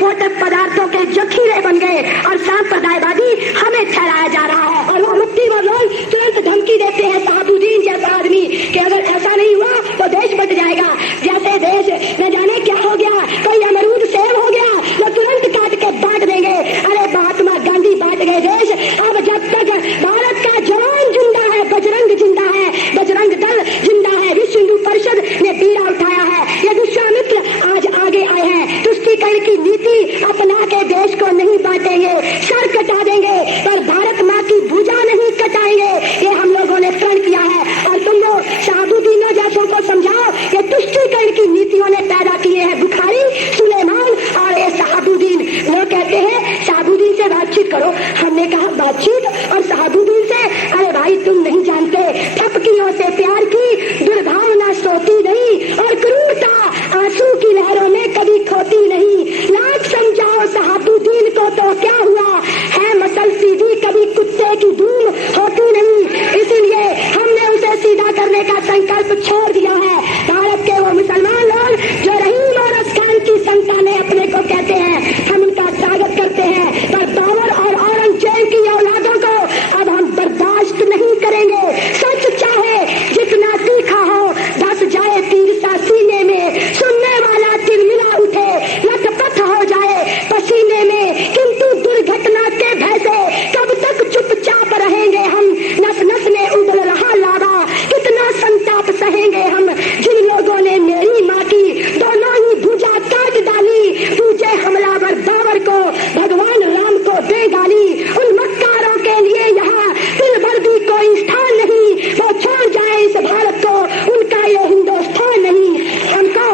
विस्फोटक पदार्थों के जखीरे बन गए और सांप्रदायवादी हमें ठहराया जा रहा है। और मुफ्ती व लोग तुरंत धमकी देते हैं शहाबुद्दीन जैसा आदमी कि अगर ऐसा नहीं हुआ तो देश बट जाएगा। जैसे देश न जाने क्या हो गया, कोई अमरूद सेब हो गया तो तुरंत काट के बांट देंगे। अरे महात्मा गांधी बांट गए देश। अब जब तक भारत का जवान जिंदा है, बजरंग जिंदा है, बजरंग दल जिंदा है, विश्व हिंदू परिषद ने बीड़ा उठाया है, ये विश्वामित्र आज आगे आए हैं। तुष्टीकरण की नीति अपना के देश को नहीं बांटेंगे, सर कटा देंगे, पर भारत माँ की भुजा नहीं कटाएंगे। ये हम लोगों ने प्रण किया है। और तुम लोग शहाबुद्दीनों जैसों को समझाओ, ये तुष्टीकरण की नीतियों ने पैदा किए हैं बुखारी, सुलेमान और ये शहाबुद्दीन। लोग कहते हैं शहाबुद्दीन से बातचीत करो। हमने कहा बातचीत और शहाबुद्दीन से? अरे भाई तुम नहीं जानते, ठपकियों से प्यार की दुर्भावना सोती नहीं और क्रूरता आंसू की लहरों में कभी खोती नहीं। लाख समझाओ शहाबुद्दीन को तो क्या हुआ है, मसल सीधी कभी कुत्ते की धूम होती नहीं। इसीलिए हमने उसे सीधा करने का संकल्प छोड़ दिया है। भारत के वो मुसलमान लोग जो रहीम और असखान की संतानें अपने को कहते हैं, हम उनका स्वागत करते हैं, पर बाबर और औरंगजेब की औलादों को अब हम बर्दाश्त नहीं करेंगे। सच चाहे जितना तीखा हो, धस जाए तीर सा सीने में, सुनने वाला तिलमिला उठे, लथपथ हो जाए पसीने में, किंतु दुर्घटना के भय से कब तक चुपचाप रहेंगे हम। नस नस में उबल रहा लावा, कितना संताप सहेंगे हम। जिन लोगों ने मेरी माँ की दोनों ही भुजा काट डाली, तुझे हमलावर बाबर को भगवान राम को दे गाली। उन मक्कारों के लिए यहाँ दिल भर भी कोई स्थान नहीं, वो छोड़ जाए इस भारत को, उनका ये हिंदुस्तान नहीं। हमको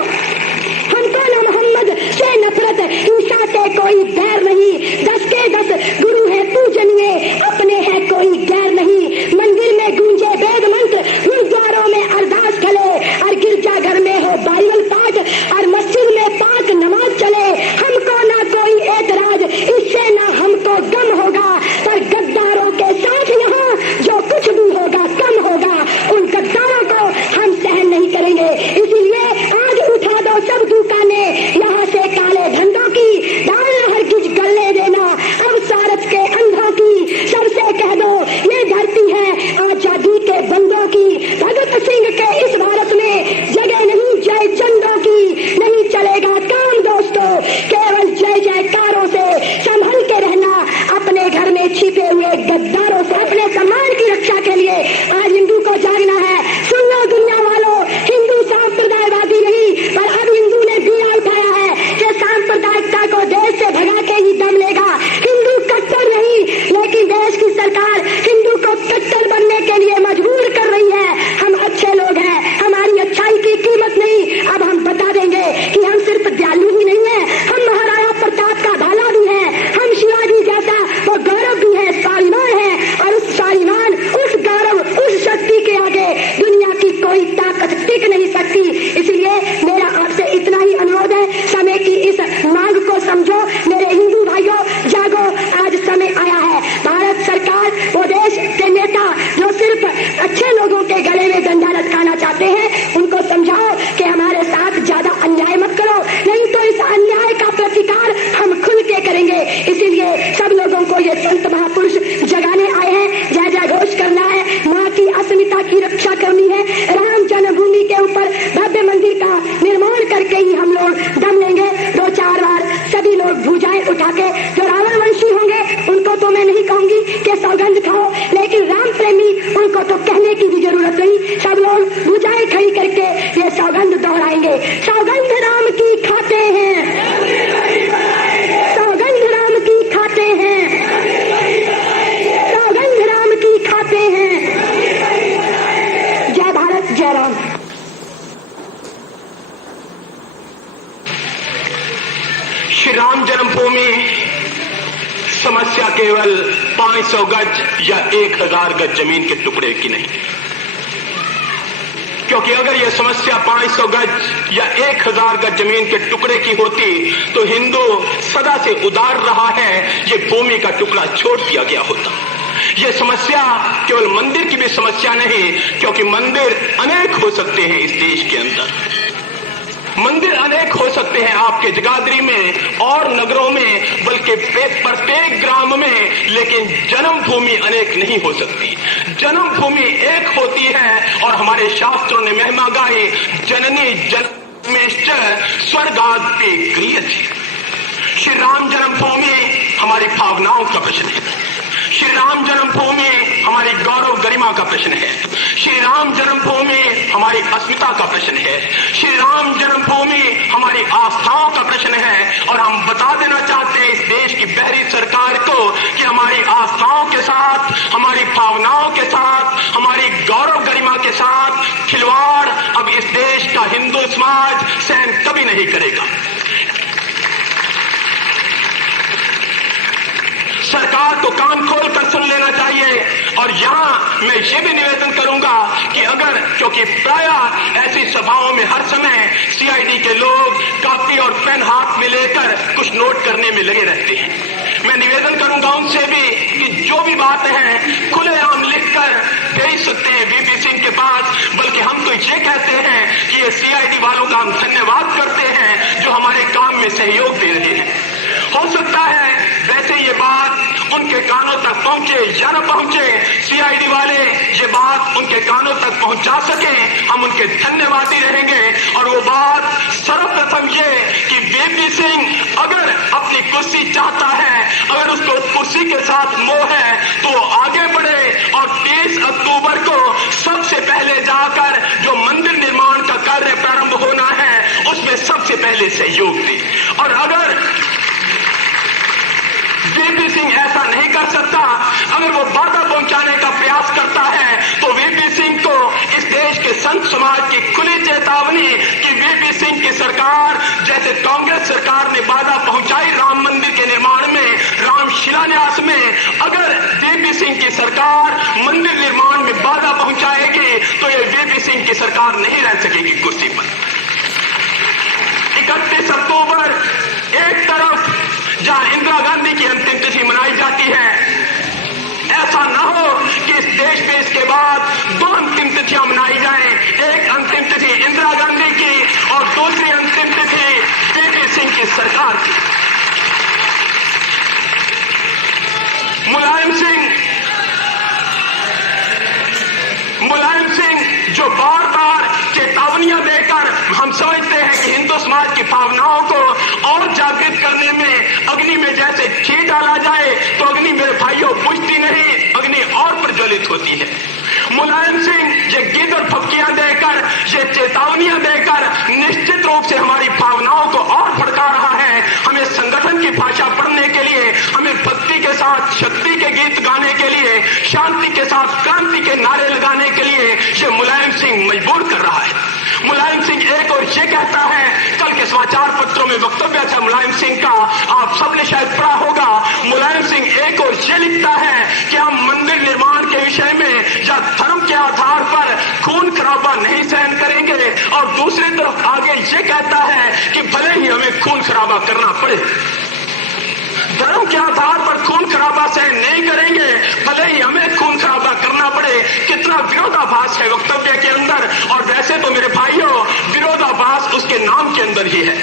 न मोहम्मद से नफरत, ईसा से कोई बैर नहीं। 10 के 10 गुरु है पूजनीय, अपने है कोई गैर नहीं। मंदिर में गूंजे वेद मंत्र, गुरुद्वारों में अरदास चले, और गिरजाघर में हो बाइबल पाठ, और मस्जिद में पाक नमाज चले। हमको ना कोई एतराज, इससे ना हमको गम होगा, पर गद्दारों के साथ यहाँ जो कुछ भी होगा कम होगा। उन गद्दारों को हम सहन नहीं करेंगे। इसीलिए आज उठा दो सब दुकानें यहाँ से काले धंधों की, दाल हरगिज गलने देना अब सारस के अंधों की। सबसे कह दो ये धरती है आजादी के बंदों की। भगत सिंह के इस भारत में जगह नहीं जय चंदों की। नहीं चलेगा काम दोस्तों केवल जय जयकारों से, संभल के रहना अपने घर में छिपे हुए गद्दारों से। अपने सम्मान की रक्षा के लिए आज हिंदू को जागना है। सुन लो दुनिया वालों, हिंदू सांप्रदायवादी नहीं, पर अब हिंदू ने बीड़ा उठाया है कि सांप्रदायिकता को देश से भगा के ही दम लेगा। हिंदू कट्टर नहीं, लेकिन देश की सरकार हिंदू को कट्टर बनने के लिए मजबूर कर रही है। हम अच्छे लोग हैं, हमारी अच्छाई की कीमत नहीं। अब हम बता देंगे कि हम सिर्फ दयालु ही नहीं है, हम महाराणा प्रताप का भाला भी है, हम शिवाजी जैसा वो गौरव भी है, स्वाभिमान है। और उस स्वाभिमान, उस गौरव, उस शक्ति के आगे दुनिया की कोई ताकत टिक नहीं सकती। इसलिए मेरा आपसे इतना ही अनुरोध है, समय की इस मांग को समझो। मेरे हिंदू भाइयों जागो, आज समय आया है। भारत सरकार, वो देश के नेता जो सिर्फ अच्छे लोगों के गले में डंडा लटकाना चाहते हैं, उनको समझाओ कि हमारे साथ ज्यादा अन्याय मत करो, नहीं तो इस अन्याय का प्रतिकार हम खुल के करेंगे। इसीलिए सब लोगों को ये संत महापुरुष जगाने आए हैं, जय जय घोष करना है, माँ की अस्मिता की रक्षा करनी है। राम जन्मभूमि के ऊपर भव्य मंदिर का निर्माण करके ही हम लोग दम लेंगे। 2-4 बार सभी लोग भुजाएं उठा के, जो रावण वंशी होंगे उनको तो मैं नहीं कहूंगी कि सौगंध खाओ, लेकिन राम प्रेमी उनको तो कहने की भी जरूरत नहीं। सब लोग भुजाएं खड़ी करके ये सौगंध दोहराएंगे। सौगंध राम की खाते हैं, सौगंध राम की खाते हैं, सौगंध राम की खाते हैं। जय भारत, जय राम। श्री राम जन्मभूमि समस्या केवल 500 गज या 1000 गज जमीन के टुकड़े की नहीं, क्योंकि अगर यह समस्या 500 गज या 1000 गज जमीन के टुकड़े की होती तो हिंदू सदा से उदार रहा है, ये भूमि का टुकड़ा छोड़ दिया गया होता। यह समस्या केवल मंदिर की भी समस्या नहीं, क्योंकि मंदिर अनेक हो सकते हैं इस देश के अंदर। मंदिर अनेक हो सकते हैं आपके जगाधरी में और नगरों में, बल्कि प्रत्येक ग्राम में, लेकिन जन्मभूमि अनेक नहीं हो सकती। जन्मभूमि एक होती है और हमारे शास्त्रों ने महिमा गाई, जननी जन्मेश्च स्वर्गादपि गृह्यति। श्री राम जन्मभूमि हमारी भावनाओं का प्रश्न है। श्री राम जन्मभूमि हमारी गौरव गरिमा का प्रश्न है। श्री राम जन्मभूमि हमारी अस्मिता का प्रश्न है। श्री राम जन्मभूमि हमारी आस्थाओं का प्रश्न है। और हम बता देना चाहते हैं इस देश की बहरी सरकार को कि हमारी आस्थाओं के साथ, हमारी भावनाओं के साथ, हमारी गौरव गरिमा के साथ खिलवाड़ अब इस देश का हिंदू समाज सहन कभी नहीं करेगा। सरकार को कान खोलकर सुन लेना चाहिए। और यहां मैं ये भी निवेदन करूंगा कि अगर, क्योंकि प्रायः ऐसी सभाओं में हर समय सीआईडी के लोग कॉपी और पेन हाथ में लेकर कुछ नोट करने में लगे रहते हैं, मैं निवेदन करूंगा उनसे भी कि जो भी बातें हैं खुलेआम लिखकर भेज सकते हैं वीपी सिंह के पास। बल्कि हम तो ये कहते हैं कि ये सीआईडी वालों का हम धन्यवाद करते हैं जो हमारे काम में सहयोग दे रहे हैं। हो सकता है वैसे ये बात उनके कानों तक पहुंचे या न पहुंचे, सीआईडी वाले ये बात उनके कानों तक पहुंचा सके, हम उनके धन्यवादी रहेंगे। और वो बात सर्वप्रथम ये कि वीपी सिंह अगर अपनी कुर्सी चाहता है, अगर उसको कुर्सी के साथ मोह है, तो वो आगे बढ़े और 30 अक्टूबर को सबसे पहले जाकर जो मंदिर निर्माण का कार्य प्रारंभ होना है उसमें सबसे पहले सहयोग दे। और अगर वीपी सिंह ऐसा नहीं कर सकता, अगर वो बाधा पहुंचाने का प्रयास करता है, तो वीपी सिंह को इस देश के संत समाज की खुली चेतावनी कि वीपी सिंह की सरकार, जैसे कांग्रेस सरकार ने बाधा पहुंचाई राम मंदिर के निर्माण में, राम शिलान्यास में, अगर वीपी सिंह की सरकार मंदिर निर्माण में बाधा पहुंचाएगी तो ये वीपी सिंह की सरकार नहीं रह सकेगी कुर्सी पर। 31 अक्टूबर एक तरफ जहां इंदिरा गांधी की अंतिम तिथि मनाई जाती है, ऐसा न हो कि इस देश में इसके बाद 2 अंतिम तिथियां मनाई जाएं, एक अंतिम तिथि इंदिरा गांधी की और दूसरी अंतिम तिथि वीपी सिंह की सरकार की। मुलायम सिंह जो बार बार चेतावनियां देकर, हम समझते हैं कि हिंदू समाज की भावनाओं को और जागृत करने में अग्नि में जैसे घी डाला जाए तो अग्नि मेरे भाइयों बुझती नहीं, अग्नि और प्रज्वलित होती है। मुलायम सिंह ये गीत और फपकियां देकर, ये चेतावनियां देकर निश्चित रूप से हमारी भावनाओं को और भड़का रहा है। हमें संगठन की भाषा पढ़ने के लिए, हमें भक्ति के साथ शक्ति के गीत गाने के लिए, शांति के साथ क्रांति के नारे लगाने के लिए ये मुलायम सिंह मजबूर कर रहा है। मुलायम सिंह एक और ये कहता है, कल के समाचार पत्रों में वक्तव्य था मुलायम सिंह का, आप सबने शायद पढ़ा होगा। मुलायम सिंह एक और ये लिखता है कि हम मंदिर निर्माण के विषय में या धर्म के आधार पर खून खराबा नहीं सहन करेंगे। और दूसरी तरफ आगे ये कहता है कि भले ही हमें खून खराबा करना पड़े, धर्म के आधार पर खून खराबा सहन नहीं करेंगे, भले ही हमें खून खराबा करना पड़े। कितना विरोधाभास है वक्तव्य के अंदर। और वैसे तो मेरे भाइयों विरोधाभास उसके नाम के अंदर ही है।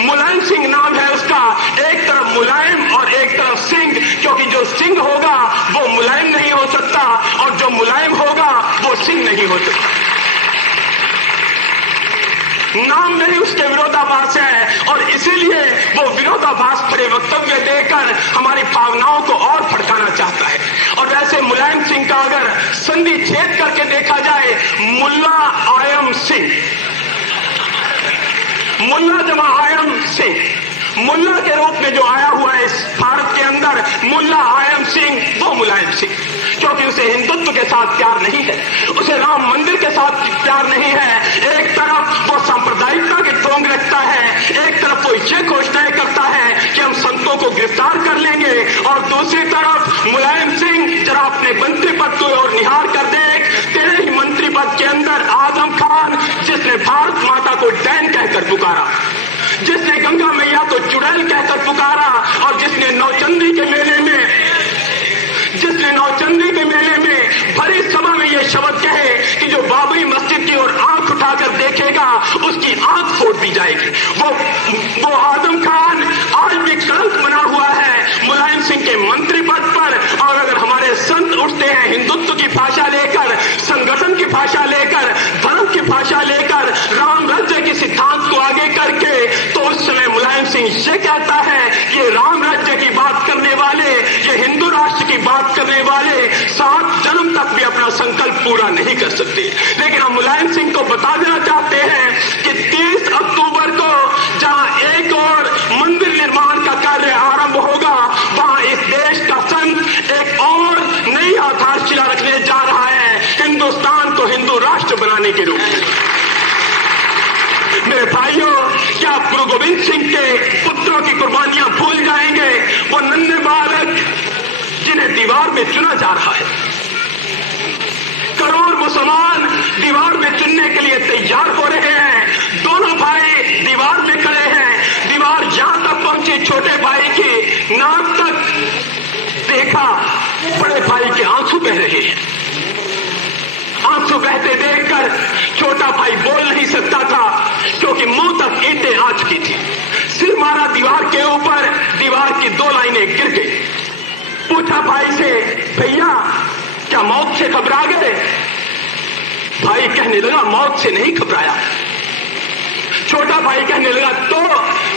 मुलायम सिंह नाम है उसका, एक तरफ मुलायम और एक तरफ सिंह, क्योंकि जो सिंह होगा वो मुलायम नहीं हो सकता और जो मुलायम होगा वो सिंह नहीं हो सकता। नाम नहीं उसके विरोधाभास है और इसीलिए वो विरोधाभास भरे वक्तव्य देकर हमारी भावनाओं को और भड़काना चाहता है। और वैसे मुलायम सिंह का अगर संधि छेद करके देखा जाए, मुल्ला आयम सिंह, मुल्ला जमा आयम सिंह, मुल्ला के रूप में जो आया हुआ है इस भारत के अंदर, मुल्ला आयम सिंह वो मुलायम सिंह, क्योंकि उसे हिंदुत्व के साथ प्यार नहीं है, उसे राम मंदिर के साथ प्यार नहीं है। एक तरफ वो सांप्रदायिकता के टोंग रखता है, एक तरफ वो ये घोषणाएं करता है कि हम संतों को गिरफ्तार कर लेंगे, और दूसरी तरफ मुलायम सिंह जरा अपने मंत्री पद को और निहार कर देख, तेरे ही मंत्री पद के अंदर आजम खान, जिसने भारत माता को डैन कहकर पुकारा, जिसने गंगा मैया को चुड़ैल कहकर पुकारा, और जिसने नौचंदी के मेले में भरी सभा में ये शब्द कहे कि जो बाबरी मस्जिद की ओर आंख उठाकर देखेगा उसकी आंख फोड़ दी जाएगी। वो आजम खान आज भी कलंक बना हुआ है मुलायम सिंह के मंत्री पद पर। और अगर हमारे संत उठते हैं हिंदुत्व की भाषा लेकर, संगठन की भाषा लेकर, धर्म की भाषा लेकर, राम राज्य के सिद्धांत को आगे करके, तो उस समय मुलायम सिंह ये कहता है कि राम राज्य की बात करने वाले, ये हिंदू राष्ट्र की बात करने वाले 7 जन्म तक भी अपना संकल्प पूरा नहीं कर सकते। लेकिन हम मुलायम सिंह को बता देना चाहते हैं कि 30 अक्टूबर को जहां एक और मंदिर निर्माण का कार्य आरंभ होगा, वहां इस देश का संत एक और नई आधारशिला रखने जा रहा है हिंदुस्तान को हिंदू राष्ट्र बनाने के रूप में। मेरे भाइयों, क्या आप गुरु गोविंद सिंह के पुत्रों की कुर्बानियां भूल जाएंगे? वो नन्हे बालक जिन्हें दीवार में चुना जा रहा है। करोड़ मुसलमान दीवार में चुनने के लिए तैयार हो रहे हैं। दोनों भाई दीवार में खड़े हैं। दीवार जहां तक पहुंची छोटे भाई की नाक तक, देखा बड़े भाई के आंसू बह रहे हैं। आंसू बहते देखकर छोटा भाई बोल नहीं सकता था क्योंकि मुंह तक ईंटें आ चुकी थी। सिर मारा दीवार के ऊपर, दीवार की 2 लाइनें गिर गई। पूछा भाई से, भैया क्या मौत से घबरा गए? भाई कहने लगा, मौत से नहीं घबराया। छोटा भाई कहने लगा तो?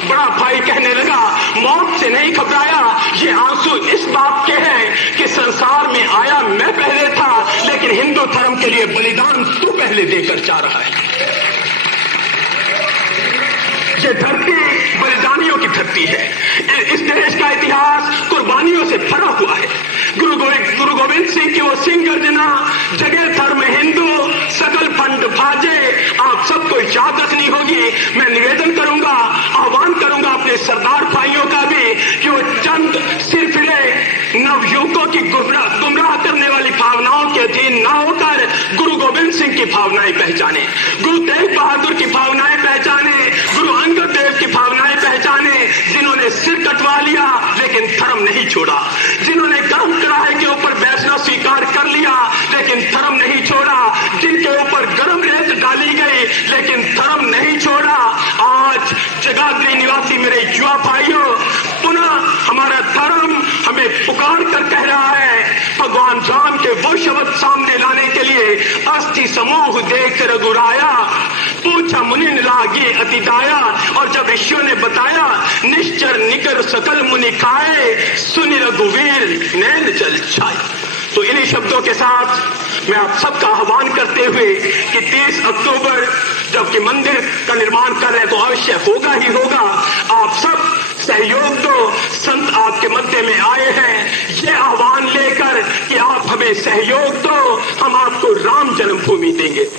बड़ा भाई कहने लगा, मौत से नहीं घबराया। ये आंसू इस बात के हैं कि संसार में आया मैं पहले था, लेकिन हिंदू धर्म के लिए बलिदान तू पहले देकर जा रहा है। ये धरती बलिदानियों की धरती है। इस देश का इतिहास कुर्बानियों से भरा हुआ है। गुरु गोविंद सिंह की वो सिंह गर्जना, जगह धर्म हिंदू सकल फंड भाजे, आप सबको याद रखनी होगी। मैं निवेदन करूंगा, आह्वान करूंगा अपने सरदार भाइयों का भी कि वो चंद सिरफिरे नवयुवकों की गुमराह करने वाली भावनाओं के अधीन न होकर गुरु गोविंद सिंह की भावनाएं पहचाने, गुरु तेग बहादुर की भावनाएं पहचाने, गुरु अंगद देव की भावनाएं पहचाने, जिन्होंने सिर कटवा लिया लेकिन धर्म नहीं छोड़ा, जिन्होंने गर्म कढ़ाई के ऊपर बैठना स्वीकार कर लिया लेकिन धर्म नहीं छोड़ा, जिनके ऊपर गर्म रेत डाली गई लेकिन धर्म नहीं छोड़ा। आज जगाधरी निवासी मेरे युवा भाइयों, पुनः हमारा धर्म हमें पुकार कर कह रहा है, भगवान राम के वो शब्द सामने लाने के लिए, अस्थि समूह देख रघुराया, पूछा मुनि लागी अति दाया। और जब ऋषियों ने बताया, निश्चर निकर सकल मुनि खाए, सुनि रघुवीर नैन जल छाए। तो इन्हीं शब्दों के साथ मैं आप सबका आह्वान करते हुए कि 30 अक्टूबर जबकि मंदिर का निर्माण कर रहे हैं तो अवश्य होगा ही होगा, आप सब सहयोग दो। संत आपके मध्य में आए हैं ये आह्वान लेकर कि आप हमें सहयोग दो, हम आपको राम जन्मभूमि देंगे।